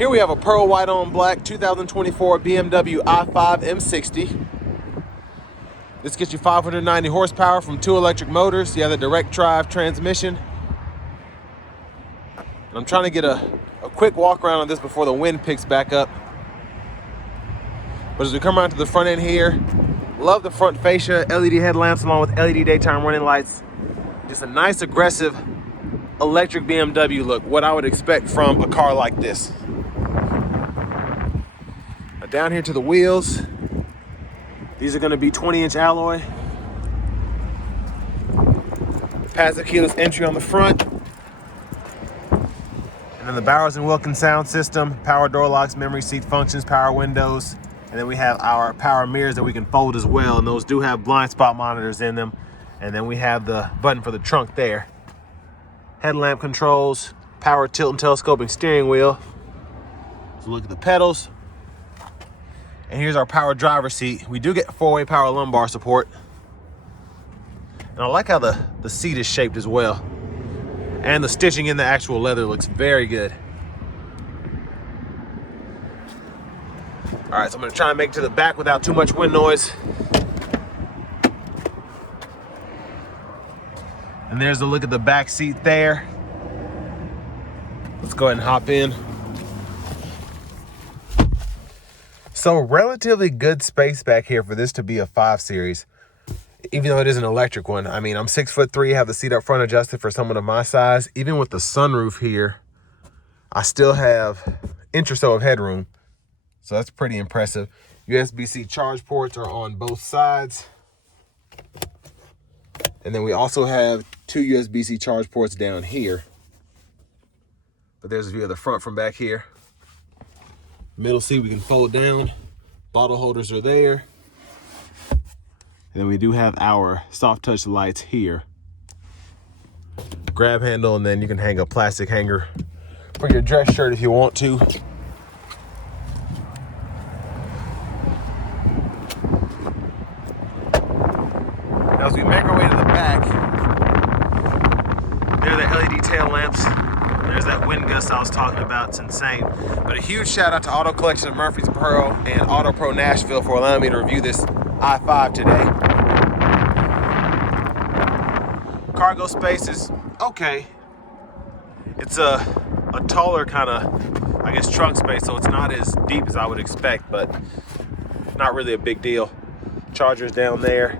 Here we have a pearl white on black 2024 BMW i5 M60. This gets you 590 horsepower from 2 electric motors. You have the direct drive transmission. And I'm trying to get a quick walk around on this before the wind picks back up. But as we come around to the front end here, love the front fascia, LED headlamps along with LED daytime running lights. Just a nice aggressive electric BMW look, what I would expect from a car like this. Now down here to the wheels, these are going to be 20-inch alloy. Passive keyless entry on the front. And then the Bowers & Wilkins sound system, power door locks, memory seat functions, power windows. And then we have our power mirrors that we can fold as well. And those do have blind spot monitors in them. And then we have the button for the trunk there. Headlamp controls, power tilt and telescoping steering wheel. So look at the pedals. And here's our power driver's seat. We do get 4-way power lumbar support. And I like how the seat is shaped as well. And the stitching in the actual leather looks very good. All right, so I'm gonna try and make it to the back without too much wind noise. And there's the look at the back seat there. Let's go ahead and hop in. So relatively good space back here for this to be a 5 Series, even though it is an electric one. I mean, I'm 6'3", have the seat up front adjusted for someone of my size. Even with the sunroof here, I still have an inch or so of headroom. So that's pretty impressive. USB-C charge ports are on both sides. And then we also have 2 USB-C charge ports down here. But there's a view of the front from back here. Middle seat we can fold down. Bottle holders are there. And then we do have our soft touch lights here. Grab handle, and then you can hang a plastic hanger for your dress shirt if you want to. Now as we make our way to the back, there are the LED tail lamps. There's that wind gust I was talking about, it's insane. But a huge shout out to Auto Collection of Murfreesboro and Auto Pro Nashville for allowing me to review this i5 today. Cargo space is okay. It's a taller kind of, I guess, trunk space, so it's not as deep as I would expect, but not really a big deal. Chargers down there.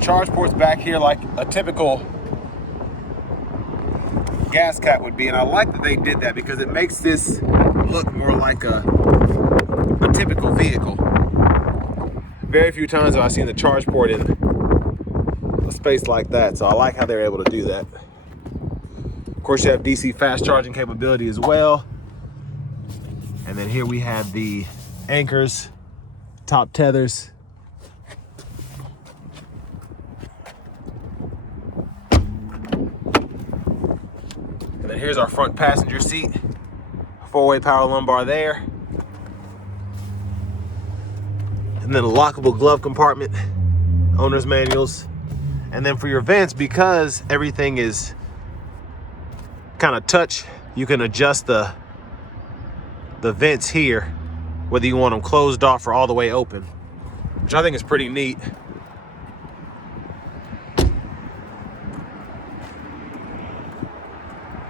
Charge ports back here like a typical gas cap would be, and I like that they did that because it makes this look more like a typical vehicle. Very few times have I seen the charge port in a space like that, so I like how they're able to do that. Of course, you have DC fast charging capability as well. And then here we have the anchors, top tethers. And then here's our front passenger seat. 4-way power lumbar there. And then a lockable glove compartment, owner's manuals. And then for your vents, because everything is kind of touch, you can adjust the vents here, whether you want them closed off or all the way open, which I think is pretty neat.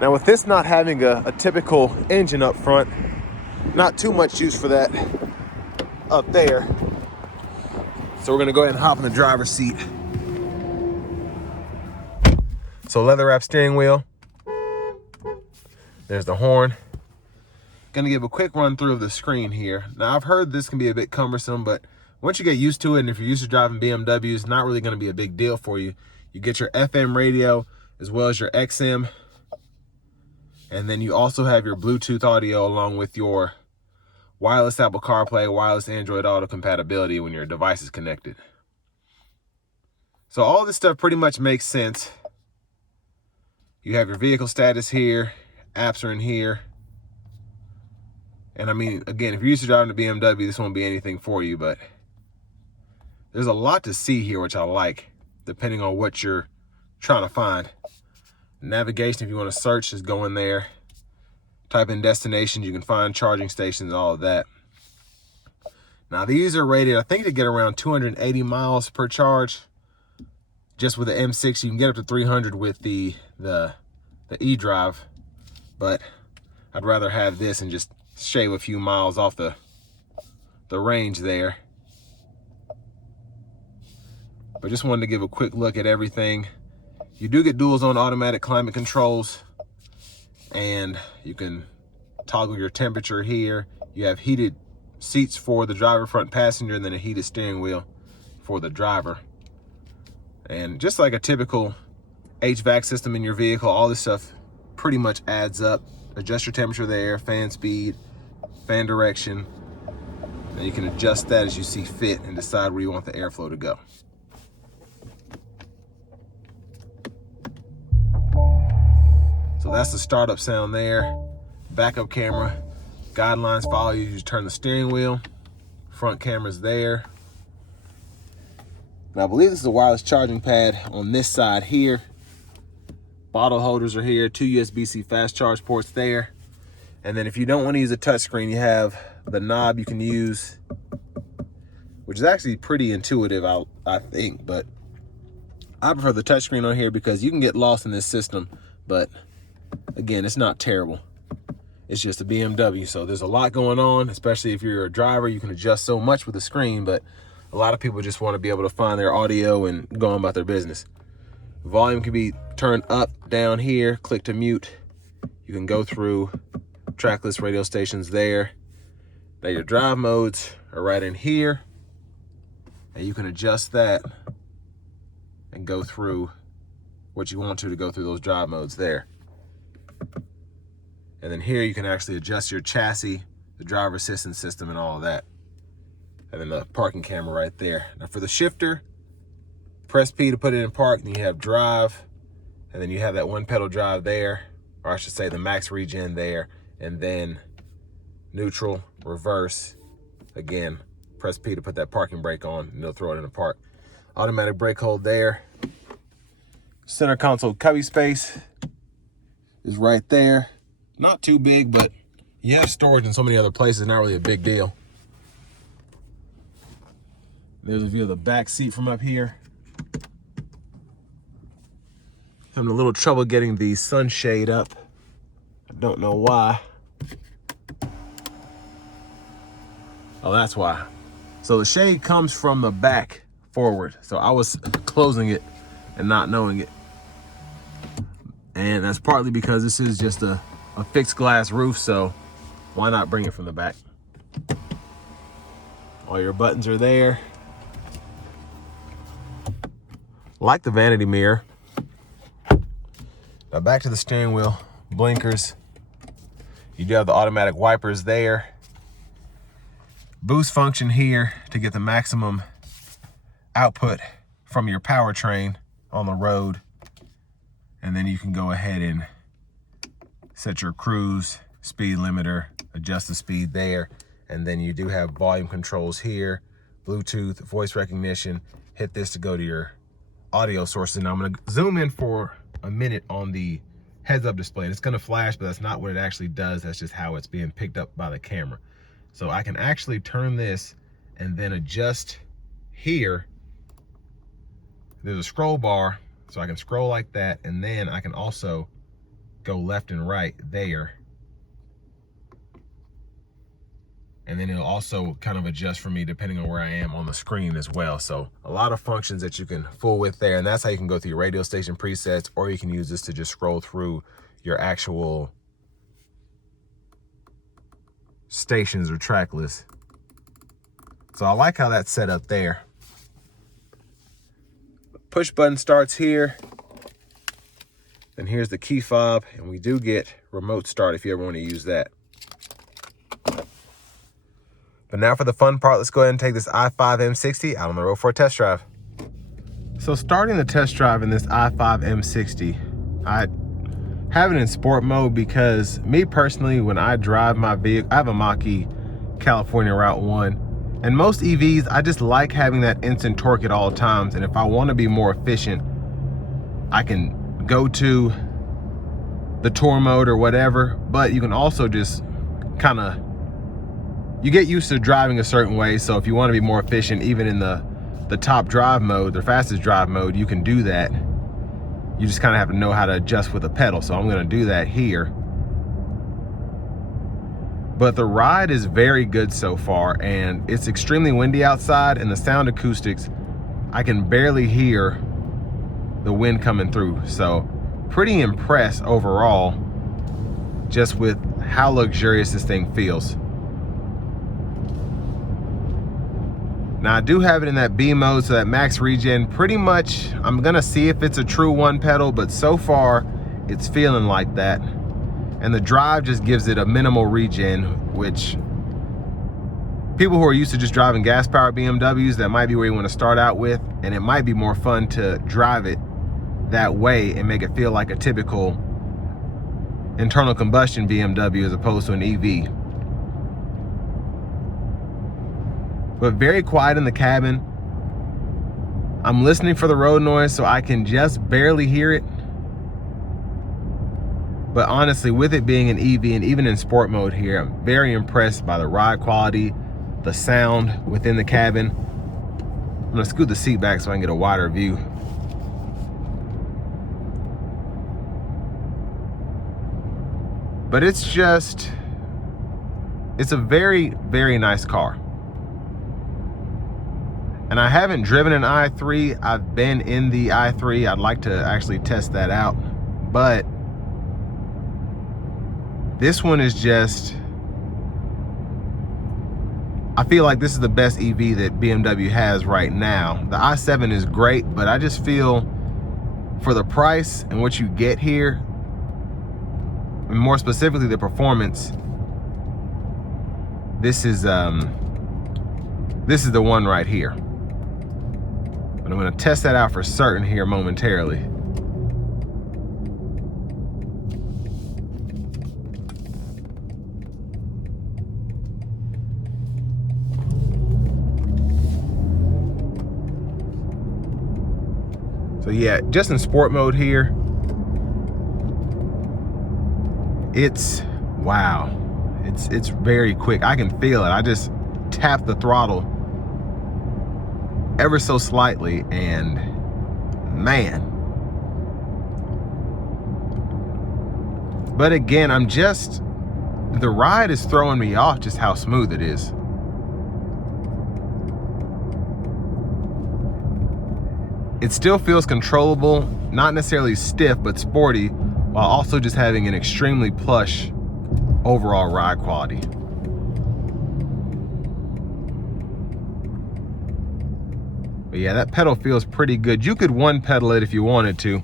Now with this not having a typical engine up front, not too much use for that up there. So we're gonna go ahead and hop in the driver's seat. So leather wrap steering wheel. There's the horn. Gonna give a quick run through of the screen here. Now I've heard this can be a bit cumbersome, but once you get used to it, and if you're used to driving BMWs, it's not really gonna be a big deal for you. You get your FM radio as well as your XM. And then you also have your Bluetooth audio along with your wireless Apple CarPlay, wireless Android Auto compatibility when your device is connected. So all this stuff pretty much makes sense. You have your vehicle status here, apps are in here. And I mean, again, if you're used to driving a BMW, this won't be anything for you, but there's a lot to see here, which I like, depending on what you're trying to find. Navigation, if you want to search, just go in there, type in destinations, you can find charging stations, all of that. Now these are rated, I think, to get around 280 miles per charge. Just with the M60, you can get up to 300 with the e-drive, but I'd rather have this and just shave a few miles off the range there. But just wanted to give a quick look at everything. You do get dual zone automatic climate controls, and you can toggle your temperature here. You have heated seats for the driver, front passenger, and then a heated steering wheel for the driver. And just like a typical HVAC system in your vehicle, all this stuff pretty much adds up. Adjust your temperature there, fan speed, fan direction, and you can adjust that as you see fit and decide where you want the airflow to go. So that's the startup sound there. Backup camera, guidelines follow you. You turn the steering wheel, front camera's there. Now I believe this is a wireless charging pad on this side here. Bottle holders are here, 2 USB-C fast charge ports there. And then if you don't want to use a touchscreen, you have the knob you can use, which is actually pretty intuitive, I think, but I prefer the touchscreen on here because you can get lost in this system, but again, it's not terrible. It's just a BMW, so there's a lot going on, especially if you're a driver. You can adjust so much with the screen, but a lot of people just want to be able to find their audio and go on about their business. Volume can be turned up, down here, click to mute. You can go through track list radio stations there. Now your drive modes are right in here, and you can adjust that and go through what you want to go through those drive modes there. And then here you can actually adjust your chassis, the driver assistance system, and all of that. And then the parking camera right there. Now for the shifter, press P to put it in park, and you have drive, and then you have that one pedal drive there, or I should say the max regen there, and then neutral, reverse. Again, press P to put that parking brake on, and it'll throw it in the park. Automatic brake hold there. Center console cubby space is right there. Not too big, but you have storage in so many other places, not really a big deal. There's a view of the back seat from up here. Having a little trouble getting the sunshade up. I don't know why. Oh, that's why. So the shade comes from the back forward. So I was closing it and not knowing it. And that's partly because this is just a fixed glass roof, so why not bring it from the back? All your buttons are there. Like the vanity mirror. Now back to the steering wheel, blinkers. You do have the automatic wipers there. Boost function here to get the maximum output from your powertrain on the road. And then you can go ahead and set your cruise speed limiter, adjust the speed there. And then you do have volume controls here, Bluetooth, voice recognition. Hit this to go to your audio sources. Now I'm gonna zoom in for a minute on the heads-up display. It's gonna flash, but that's not what it actually does. That's just how it's being picked up by the camera. So I can actually turn this and then adjust here. There's a scroll bar, so I can scroll like that, and then I can also go left and right there. And then it'll also kind of adjust for me depending on where I am on the screen as well. So a lot of functions that you can fool with there, and that's how you can go through your radio station presets, or you can use this to just scroll through your actual stations or track lists. So I like how that's set up there. Push button starts here. Then here's the key fob, and we do get remote start if you ever want to use that. But now for the fun part, let's go ahead and take this i5 M60 out on the road for a test drive. So starting the test drive in this i5 M60, I have it in sport mode because me personally, when I drive my vehicle, I have a Mach-E California Route 1, And most EVs, I just like having that instant torque at all times. And if I want to be more efficient, I can go to the tour mode or whatever, but you can also just kind of, you get used to driving a certain way. So if you want to be more efficient, even in the top drive mode, the fastest drive mode, you can do that. You just kind of have to know how to adjust with the pedal. So I'm going to do that here. But the ride is very good so far, and it's extremely windy outside, and the sound acoustics, I can barely hear the wind coming through. So pretty impressed overall just with how luxurious this thing feels. Now I do have it in that B mode, so that max regen. Pretty much, I'm gonna see if it's a true one pedal, but so far it's feeling like that. And the drive just gives it a minimal regen, which people who are used to just driving gas powered BMWs, that might be where you want to start out with, and it might be more fun to drive it that way and make it feel like a typical internal combustion BMW as opposed to an EV. But very quiet in the cabin. I'm listening for the road noise, so I can just barely hear it. But honestly, with it being an EV and even in sport mode here, I'm very impressed by the ride quality, the sound within the cabin. I'm gonna scoot the seat back so I can get a wider view. But it's a very, very nice car. And I haven't driven an i3. I've been in the i3. I'd like to actually test that out. But this one is just, I feel like this is the best EV that BMW has right now. The i7 is great, but I just feel for the price and what you get here, and more specifically the performance, this is the one right here. But I'm gonna test that out for certain here momentarily. So yeah, just in sport mode here, it's, wow, it's very quick. I can feel it. I just tap the throttle ever so slightly, and man. But again, the ride is throwing me off just how smooth it is. It still feels controllable, not necessarily stiff, but sporty, while also just having an extremely plush overall ride quality. But yeah, that pedal feels pretty good. You could one pedal it if you wanted to.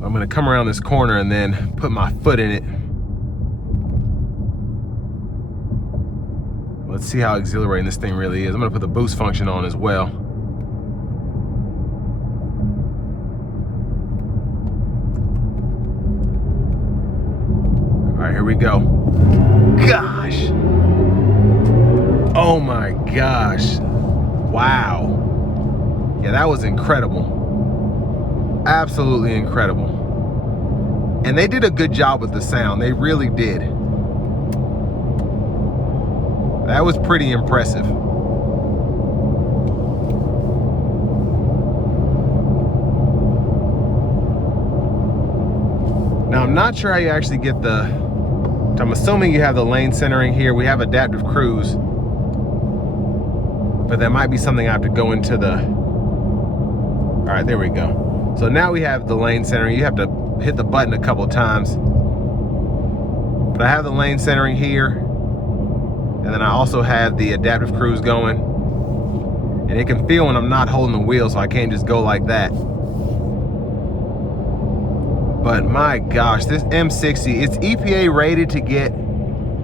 I'm gonna come around this corner and then put my foot in it. Let's see how exhilarating this thing really is. I'm gonna put the boost function on as well. All right, here we go. Gosh. Oh my gosh. Wow. Yeah, that was incredible. Absolutely incredible. And they did a good job with the sound. They really did. That was pretty impressive. Now, I'm not sure how you actually get I'm assuming you have the lane centering here. We have adaptive cruise, but that might be something I have to go into all right, there we go. So now we have the lane centering. You have to hit the button a couple times, but I have the lane centering here, and then I also have the adaptive cruise going, and it can feel when I'm not holding the wheel, so I can't just go like that. But my gosh, this M60, it's EPA rated to get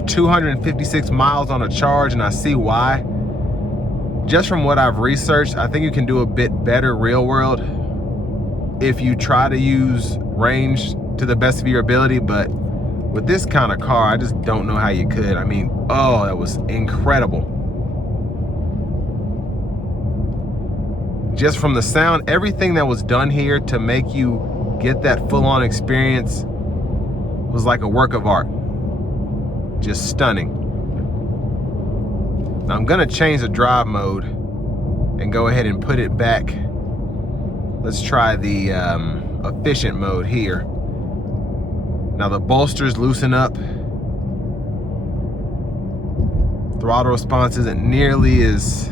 256 miles on a charge, and I see why. Just from what I've researched, I think you can do a bit better real world if you try to use range to the best of your ability, but with this kind of car, I just don't know how you could. I mean, oh, that was incredible. Just from the sound, everything that was done here to make you get that full-on experience was like a work of art. Just stunning. Now I'm gonna change the drive mode and go ahead and put it back. Let's try the efficient mode here. Now the bolsters loosen up. Throttle response isn't nearly as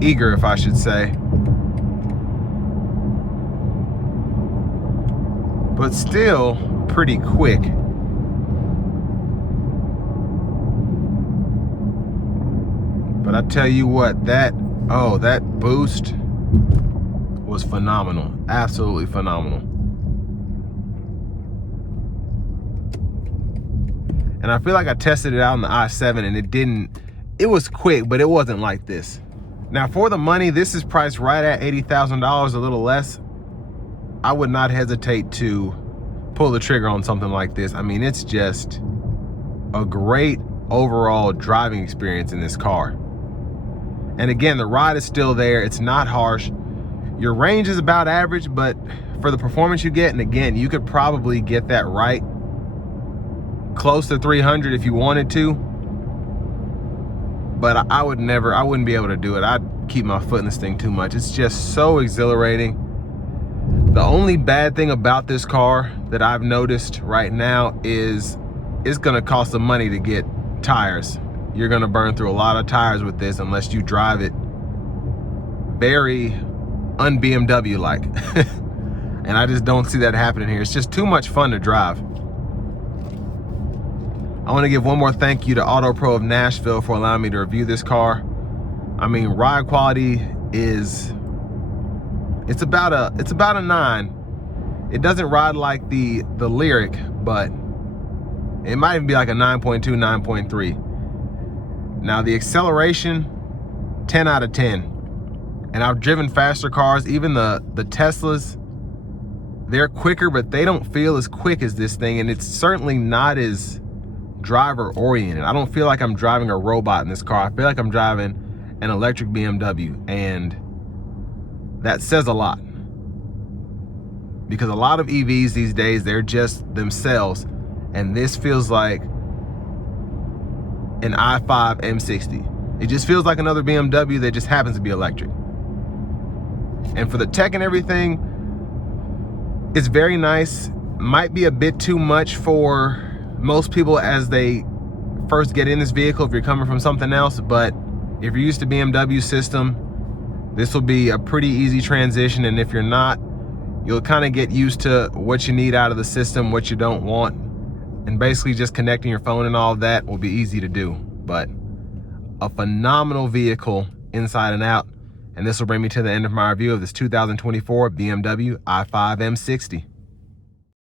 eager, if I should say. But still pretty quick. But I tell you what, that boost was phenomenal. Absolutely phenomenal. And I feel like I tested it out on the i7 and it was quick, but it wasn't like this. Now for the money, this is priced right at $80,000, a little less. I would not hesitate to pull the trigger on something like this. I mean, it's just a great overall driving experience in this car. And again, the ride is still there. It's not harsh. Your range is about average, but for the performance you get, and again, you could probably get that right close to 300 if you wanted to. But I wouldn't be able to do it. I'd keep my foot in this thing too much. It's just so exhilarating. The only bad thing about this car that I've noticed right now is it's gonna cost some money to get tires. You're gonna burn through a lot of tires with this unless you drive it very un-BMW like. And I just don't see that happening here. It's just too much fun to drive. I want to give one more thank you to Auto Pro of Nashville for allowing me to review this car. I mean, ride quality is, it's about a 9. It doesn't ride like the Lyric, but it might even be like a 9.2, 9.3. Now the acceleration, 10 out of 10. And I've driven faster cars, even the Teslas, they're quicker, but they don't feel as quick as this thing. And it's certainly not as driver oriented. I don't feel like I'm driving a robot in this car. I feel like I'm driving an electric BMW, and that says a lot. Because a lot of EVs these days, they're just themselves. And this feels like an i5 M60. It just feels like another BMW that just happens to be electric. And for the tech and everything, it's very nice. Might be a bit too much for most people as they first get in this vehicle if you're coming from something else, but if you're used to BMW system, this will be a pretty easy transition. And if you're not, you'll kind of get used to what you need out of the system, what you don't want. And basically just connecting your phone and all of that will be easy to do. But a phenomenal vehicle inside and out. And this will bring me to the end of my review of this 2024 BMW i5 M60.